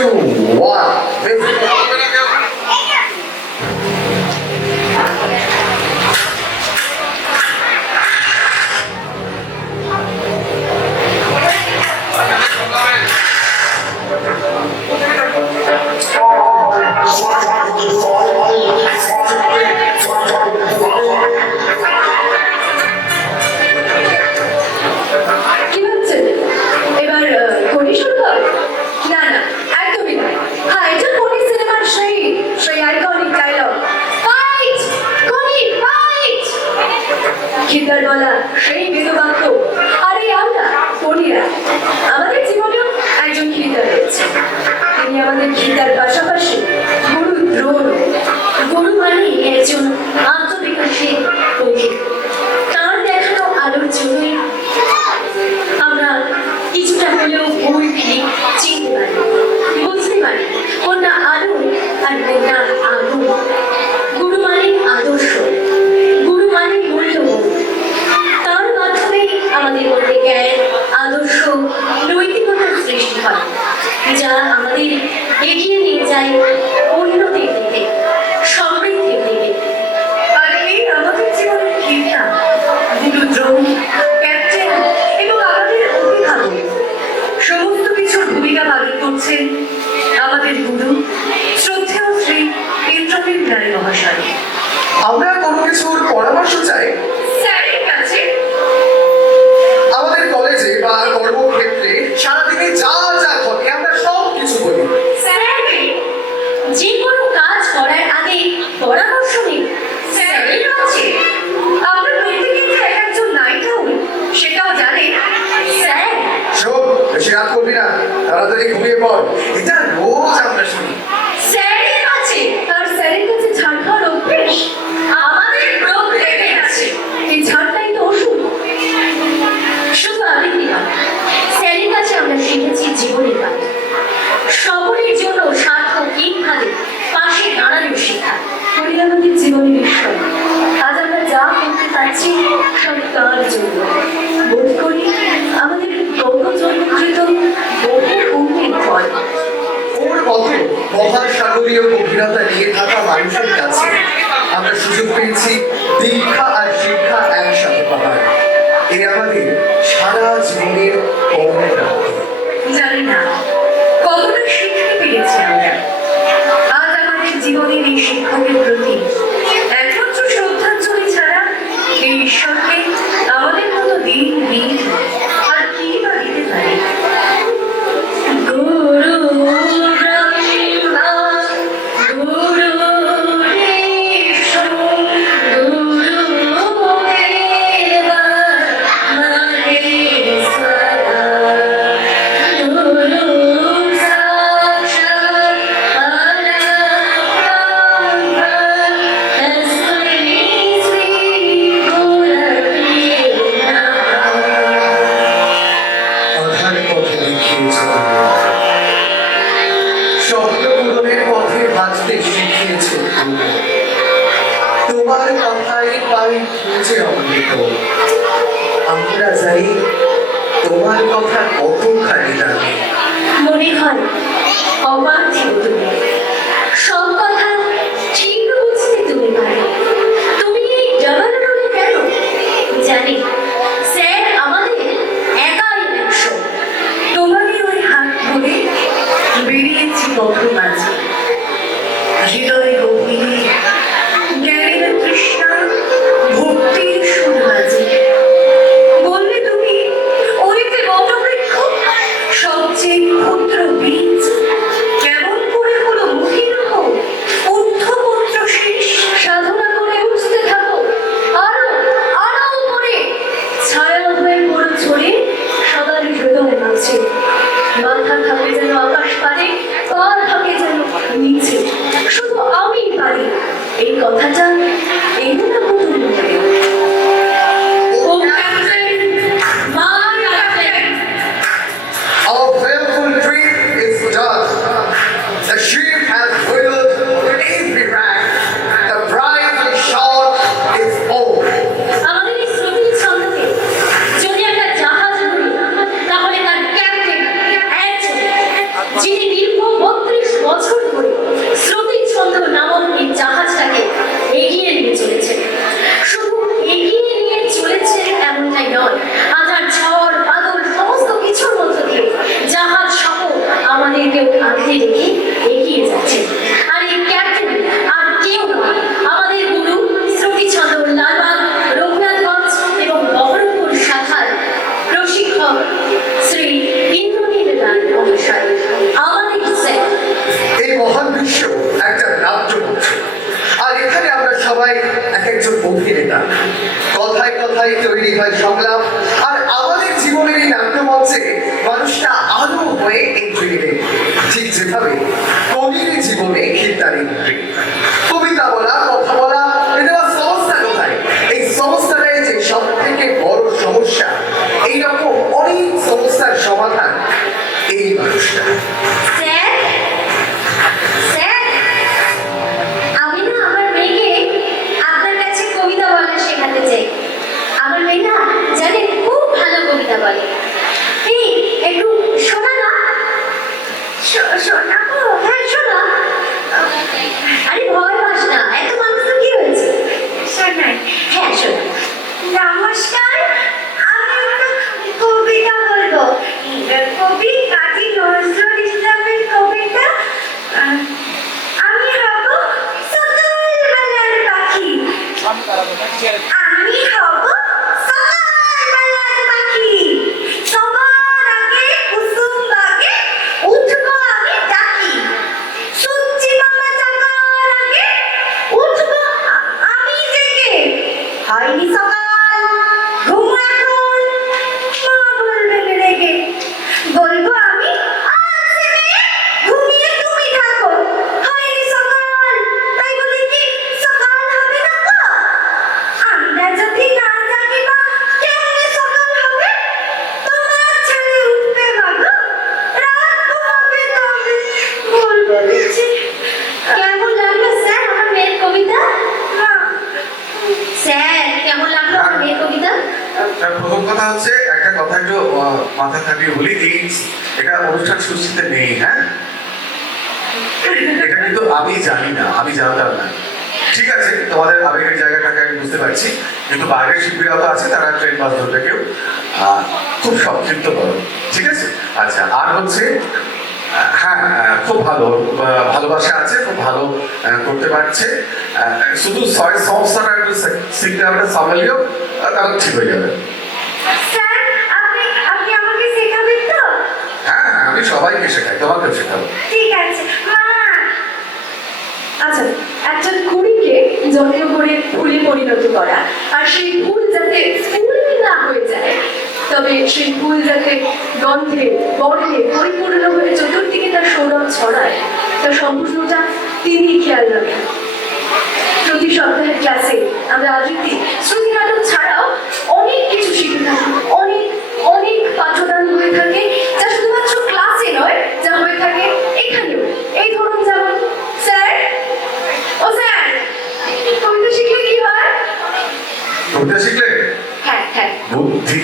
two, one. লাগবে ভাষায় আমরা কোনো কিছুর পরামর্শ চাই এ আমাদের সারা জীবনের কর্মে জানি না কতটা শিক্ষা পেয়েছি আমরা। আজ আমাদের জীবনের এই শিক্ষকের প্রতি একমাত্র শ্রদ্ধাঞ্জলি ছাড়া এই ঈশ্বরকে আমাদের মতো দিন দিন এটা অনুষ্ঠান সূচিতে নেই হ্যাঁ? এটা কিন্তু আমি জানি না, আমি জানতাম না। ঠিক আছে, তোমাদের আবেগের জায়গাটাকে আমি বুঝতে পারছি। কিন্তু বাইরের শিল্পীরাও তো আছে, তারা ট্রেন, বাস কেউ খুব সংক্ষিপ্ত করো ঠিক আছে? আচ্ছা আর হচ্ছে হ্যাঁ খুব ভালো ভালোবাসা আছে, খুব ভালো করতে পারছে। শুধু ছয় সংস্থাটা একটু হবে সামালিও তাহলে ঠিক হয়ে যাবে। আমি সবাইকে শেখাই, তোমাকেও শেখাবো। ঠিক আছে। আচ্ছা কুড়িকে যত্ন করে ফুলে পরিণত করা আর সেই ফুল যাতে ফুল না হয়ে যায়, তবে সেই ফুল যাতে গন্ধে, বর্ণে পরিপূর্ণ হয়ে চতুর্দিকে তার সৌরভ ছড়ায়, তার সম্পূর্ণটা তিনি খেয়াল রাখেন। প্রতি সপ্তাহের ক্লাসে আমরা আবৃত্তি শ্রুতি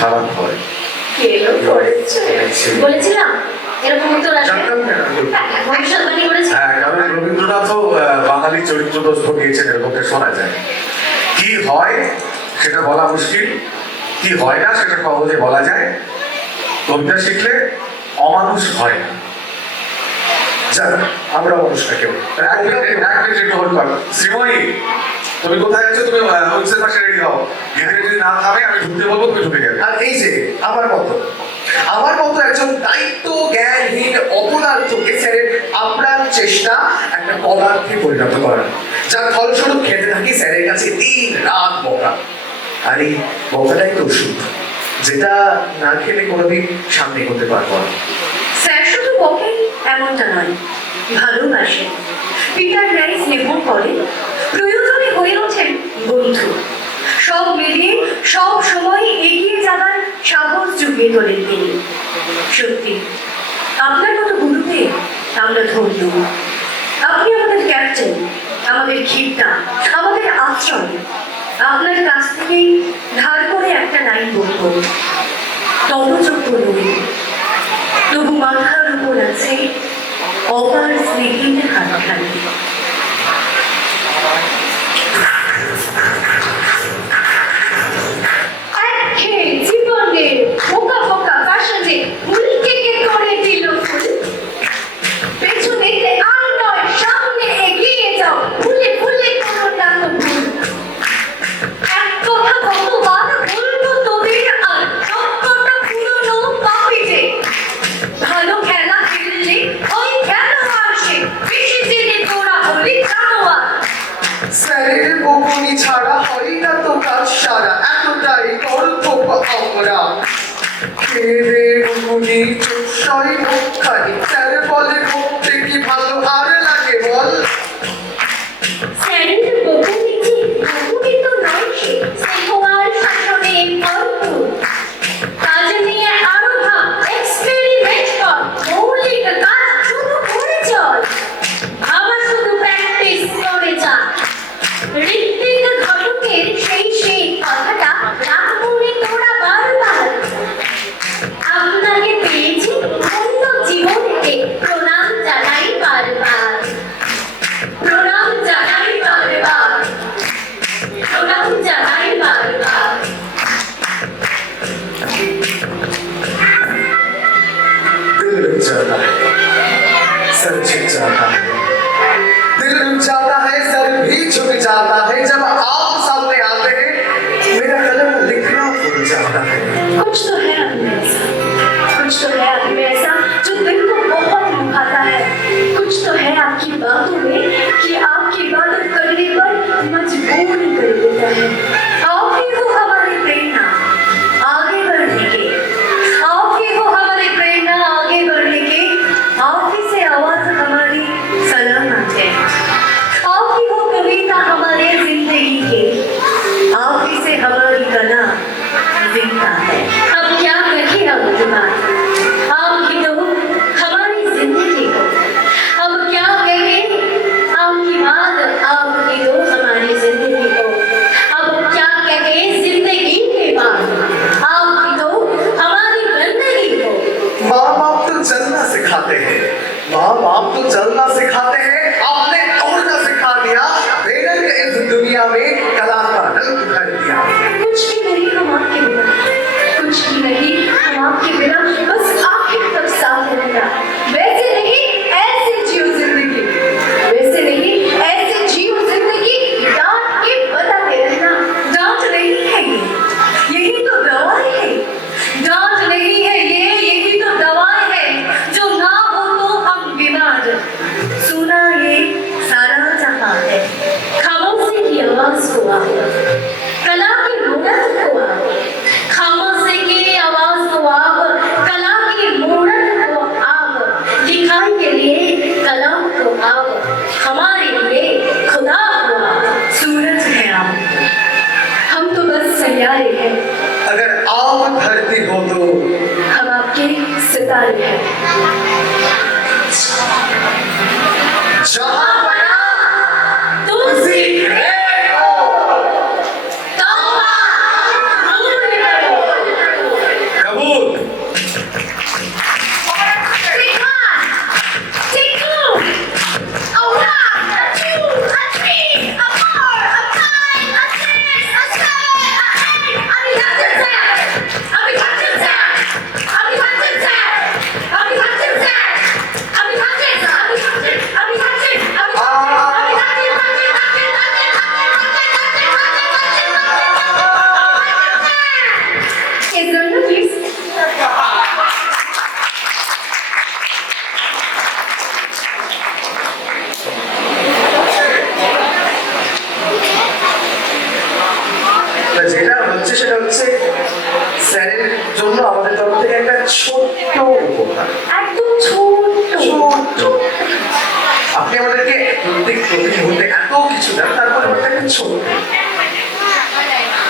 খারাপ হয় বলেছিলাম এরকম উত্তর আসবে ভবিষ্যৎবাণী করেছে? হ্যাঁ কারণ রবীন্দ্রনাথও বাঙালি চরিত্র দোষ ঘটিয়েছেন এরকমটা শোনা যায়। কি হয় সেটা বলা মুশকিল। কি হয় না সেটা সহজে বলা যায়। কবিতা শিখলে অমানুষ হয় না। আমরা কেউ। একটু hold কর। শ্রীময়ী তুমি কোথায় আছো? তুমি উইন্সের পাশে রেডি হও। গেটে যদি না থামে আমি ঢুকতে বলব তুমি ঢুকে যাবে আর এই যে আমার মতো। আমার মতো একজন দায়িত্ব জ্ঞানহীন অপদার্থকে স্যারের আপনার চেষ্টা একটা পদার্থে পরিণত করা। যার ফলস্বরূপ খেতে থাকি স্যারের কাছে দিন রাত বকা। আর এই বকাটাই তো ওষুধ যেটা না খেলে কোনোদিন সামনে করতে পারব না। স্যার শুধু বকেন এমনটা নয় ভালোবাসেন পিতার ন্যায় স্নেহ করেন প্রয়োজনে হয়ে ওঠেন বন্ধু। সব মিলিয়ে সব সময় এগিয়ে যাবার সাহস জুগিয়ে তোলেন তিনি। সত্যি, আপনার মতো গুরুকে আমরা ধন্য। আপনি আমাদের ক্যাপ্টেন আমাদের খিটটা আমাদের আশ্রয় আপনার কাছ থেকেই ধার করে একটা লাইন বলব। তবচক্য নই। তবু মাথার উপর আছে অপার স্নেহের হাতখানি সংগীত উৎসাহী খালি খেলে বলে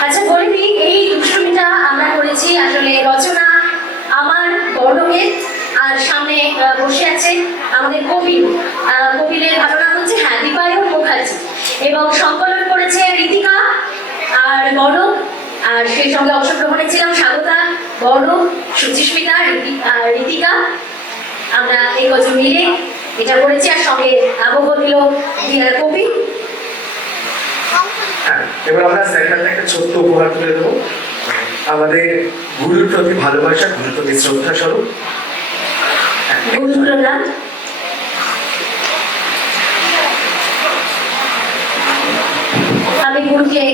আচ্ছা বলে এই দুষ্টুমিটা আমরা করেছি আসলে রচনা আমার বর্ণকে আর সামনে বসে আছে আমাদের কবির কবিরের ঘটনা হচ্ছে হ্যাঁ দীপায়ন মুখার্জি। এবং সংকলন করেছে রীতিকা আর বরণ আর সেই সঙ্গে অংশগ্রহণে ছিলাম স্বাগত বড় সুচিস্মিতা রীতিকা। আমরা এই কজন মিলে এটা করেছি আর সঙ্গে আবহ দিল কবি। হ্যাঁ, এবার আমরা স্যান্ডালটা একটা ছোট্ট উপহার তুলে দেবো। আমাদের গুরুর প্রতি ভালোবাসা গুরুর প্রতি শ্রদ্ধা স্বরূপ। হ্যাঁ, গুরু প্রণাম। আমি গুরুকে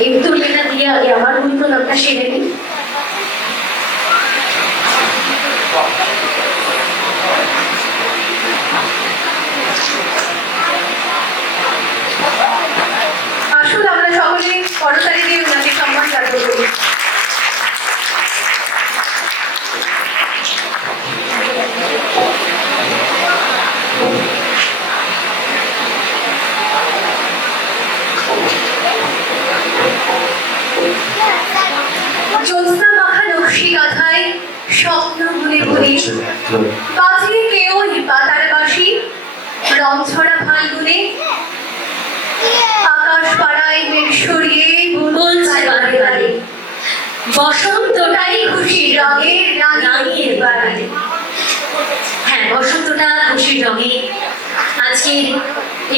এই উত্তর দিয়ে আগে আমার গুরু প্রণামটা সেরে নিই। তাড়াতাড়ি দিয়ে ওনাকে সম্মান জানতে করি জ্যোৎস্না মাখা নকশি গাথায় স্বপ্ন ভুলে ভুলে বসন্তটাই খুশির রঙে রাঙিয়ে বাড়ি। হ্যাঁ বসন্তটা খুশির রঙে আজকে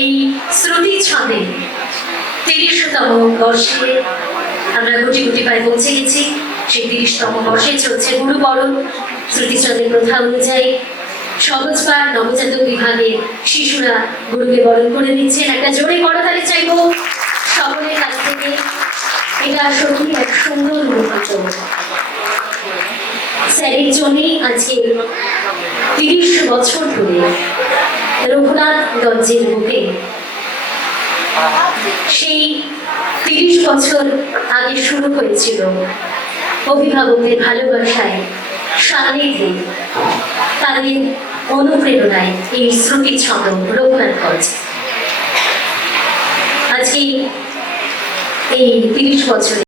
এই শ্রুতি ছন্দে তিরিশতম বর্ষে আমরা গুটি গুটি পায়ে পৌঁছে গেছি। সেই তিরিশতম বর্ষে চলছে গুরু বরণ। শ্রুতিচন্দ্রের প্রথা অনুযায়ী সহজ পাঠ নবজাতক বিভাগে শিশুরা গুরুকে বরণ করে দিচ্ছেন একটা জোরে করতালি চাইব। সকলের কাছ থেকে এটা সত্যি এক সুন্দর স্যারের জন্যই আজকে তিরিশ বছর ধরে তিরিশ বছর আগে অভিভাবকদের ভালোবাসায় সান্নিধ্যে তাদের অনুপ্রেরণায় এই শ্রুতি ছন্দ রঘুনাথগঞ্জ আজকে এই তিরিশ বছরে